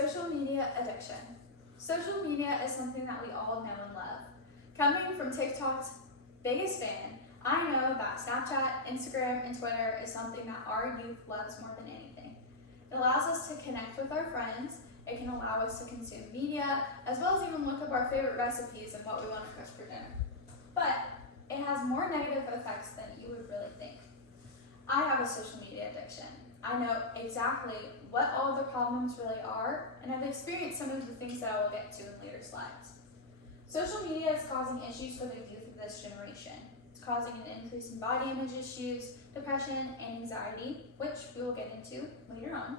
Social media addiction. Social media is something that we all know and love. Coming from TikTok's biggest fan, I know that Snapchat, Instagram, and Twitter is something that our youth loves more than anything. It allows us to connect with our friends, it can allow us to consume media, as well as even look up our favorite recipes and what we want to cook for dinner. But it has more negative effects than you would really think. I have a social media addiction. I know exactly what all the problems really are, and I've experienced some of the things that I will get to in later slides. Social media is causing issues for the youth of this generation. It's causing an increase in body image issues, depression, and anxiety, which we will get into later on.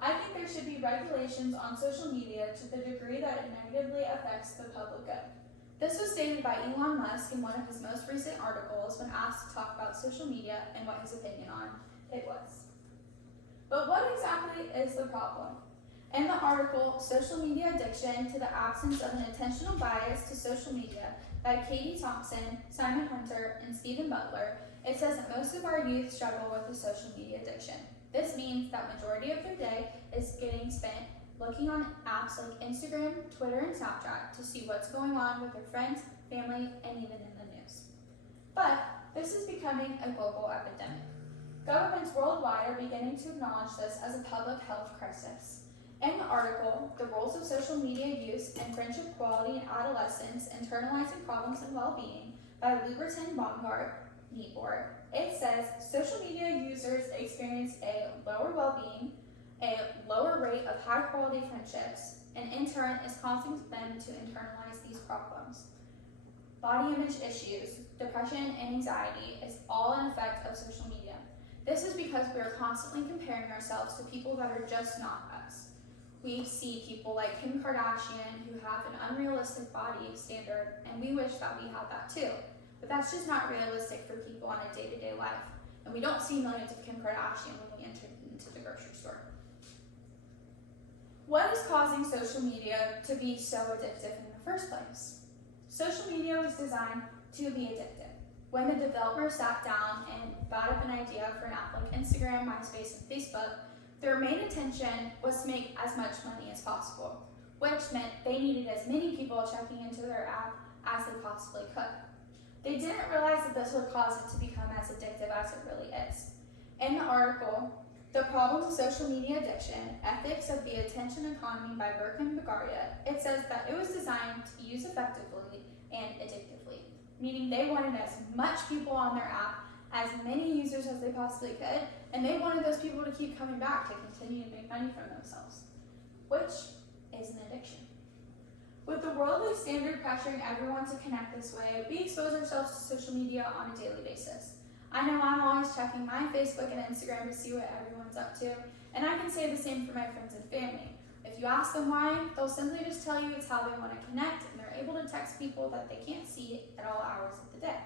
I think there should be regulations on social media to the degree that it negatively affects the public good. This was stated by Elon Musk in one of his most recent articles when asked to talk about social media and what his opinion on it was. But what exactly is the problem? In the article, Social Media Addiction to the Absence of an Intentional Bias to Social Media by Katie Thompson, Simon Hunter, and Stephen Butler, it says that most of our youth struggle with a social media addiction. This means that majority of their day is getting spent looking on apps like Instagram, Twitter, and Snapchat to see what's going on with their friends, family, and even in the news. But this is becoming a global epidemic. Governments worldwide are beginning to acknowledge this as a public health crisis. In the article, The Roles of Social Media Use and Friendship Quality in Adolescence, Internalizing Problems and Well-Being by Luberton Bongart-Niebuhr, it says social media users experience a lower well-being, a lower rate of high-quality friendships, and in turn is causing them to internalize these problems. Body image issues, depression, and anxiety is all an effect of social media. This is because we are constantly comparing ourselves to people that are just not us. We see people like Kim Kardashian who have an unrealistic body standard, and we wish that we had that too. But that's just not realistic for people on a day-to-day life. And we don't see millions of Kim Kardashian when we enter into the grocery store. What is causing social media to be so addictive in the first place? Social media was designed to be addictive. When the developers sat down and thought up an idea for an app like Instagram, MySpace, and Facebook, their main intention was to make as much money as possible, which meant they needed as many people checking into their app as they possibly could. They didn't realize that this would cause it to become as addictive as it really is. In the article, The Problems of Social Media Addiction, Ethics of the Attention Economy by Burke and Bagaria, it says that it was designed to be used effectively and addictively, meaning they wanted as much people on their app, as many users as they possibly could, and they wanted those people to keep coming back to continue to make money for themselves, which is an addiction. With the worldly standard pressuring everyone to connect this way, we expose ourselves to social media on a daily basis. I know I'm always checking my Facebook and Instagram to see what everyone's up to, and I can say the same for my friends and family. If you ask them why, they'll simply just tell you it's how they want to connect, and they're able to text people that they can't see at all hours of the day.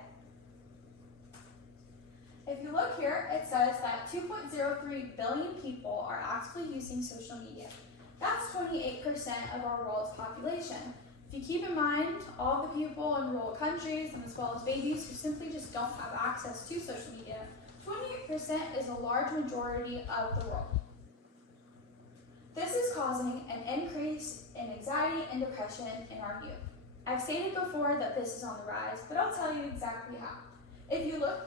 If you look here, it says that 2.03 billion people are actively using social media. That's 28% of our world's population. If you keep in mind all the people in rural countries and as well as babies who simply just don't have access to social media, 28% is a large majority of the world. This is causing an increase in anxiety and depression in our youth. I've stated before that this is on the rise, but I'll tell you exactly how. If you look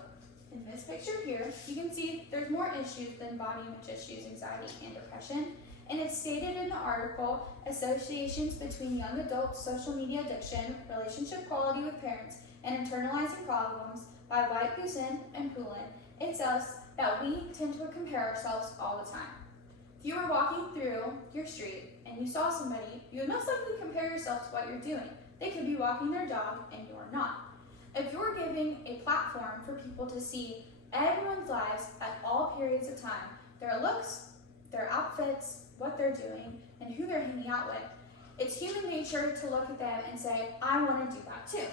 in this picture here, you can see there's more issues than body image issues, anxiety, and depression. And it's stated in the article, Associations Between Young Adults, Social Media Addiction, Relationship Quality with Parents, and Internalizing Problems by White, Goosen, and Poulin. It says that we tend to compare ourselves all the time. If you were walking through your street and you saw somebody, you would most likely compare yourself to what you're doing. They could be walking their dog and you're not. If you're giving a platform for people to see everyone's lives at all periods of time, their looks, their outfits, what they're doing, and who they're hanging out with, it's human nature to look at them and say, I want to do that too.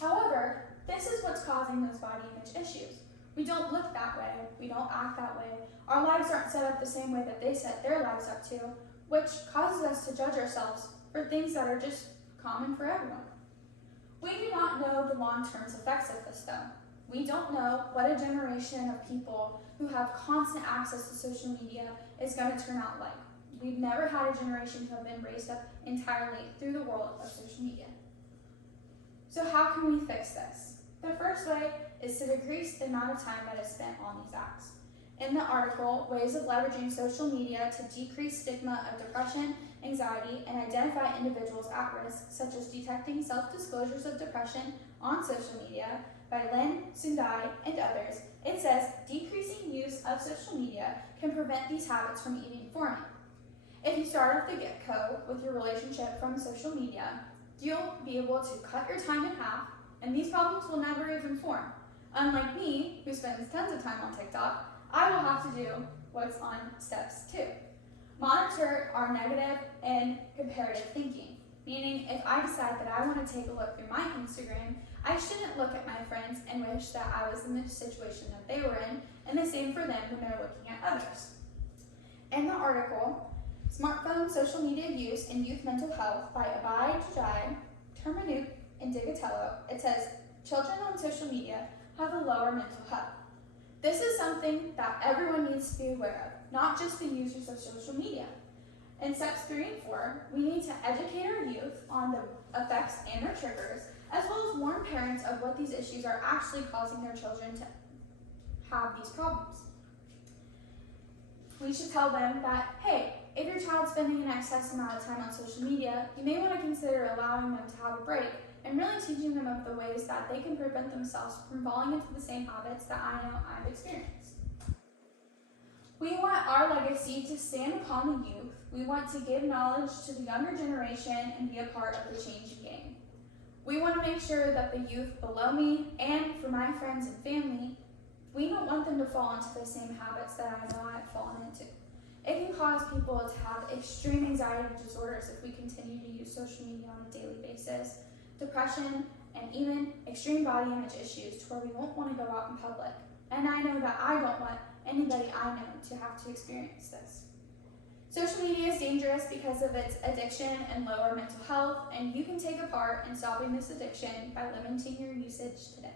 However, this is what's causing those body image issues. We don't look that way, we don't act that way. Our lives aren't set up the same way that they set their lives up to, which causes us to judge ourselves for things that are just common for everyone. We do not know the long-term effects of this though. We don't know what a generation of people who have constant access to social media is going to turn out like. we've never had a generation who have been raised up entirely through the world of social media. So how can we fix this? The first way is to decrease the amount of time that is spent on these apps. In the article, Ways of Leveraging Social Media to Decrease Stigma of Depression, Anxiety, and Identify Individuals at Risk, such as Detecting Self-Disclosures of Depression on Social Media, by Lynn Sundai and others, it says decreasing use of social media can prevent these habits from even forming. If you start off the get-go with your relationship from social media, you'll be able to cut your time in half, and these problems will never even form. Unlike me, who spends tons of time on TikTok, I will have to do what's on steps 2. Monitor our negative and comparative thinking, meaning if I decide that I want to take a look through my Instagram, I shouldn't look at my friends and wish that I was in the situation that they were in, and the same for them when they're looking at others. In the article, Smartphone Social Media Use and Youth Mental Health by Abhay Jai, Termanuk, and Digatello, it says, children on social media have a lower mental health. This is something that everyone needs to be aware of, not just the users of social media. In steps 3 and 4, we need to educate our youth on the effects and their triggers, as well as warn parents of what these issues are actually causing their children to have these problems. We should tell them that, hey, if your child's spending an excess amount of time on social media, you may want to consider allowing them to have a break and really teaching them of the ways that they can prevent themselves from falling into the same habits that I know I've experienced. We want our legacy to stand upon the youth. We want to give knowledge to the younger generation and be a part of the changing game. We want to make sure that the youth below me and for my friends and family, we don't want them to fall into the same habits that I know I've fallen into. It can cause people to have extreme anxiety disorders if we continue to use social media on a daily basis, depression, and even extreme body image issues to where we won't want to go out in public. And I know that I don't want anybody I know to have to experience this. Social media is dangerous because of its addiction and lower mental health, and you can take a part in stopping this addiction by limiting your usage today.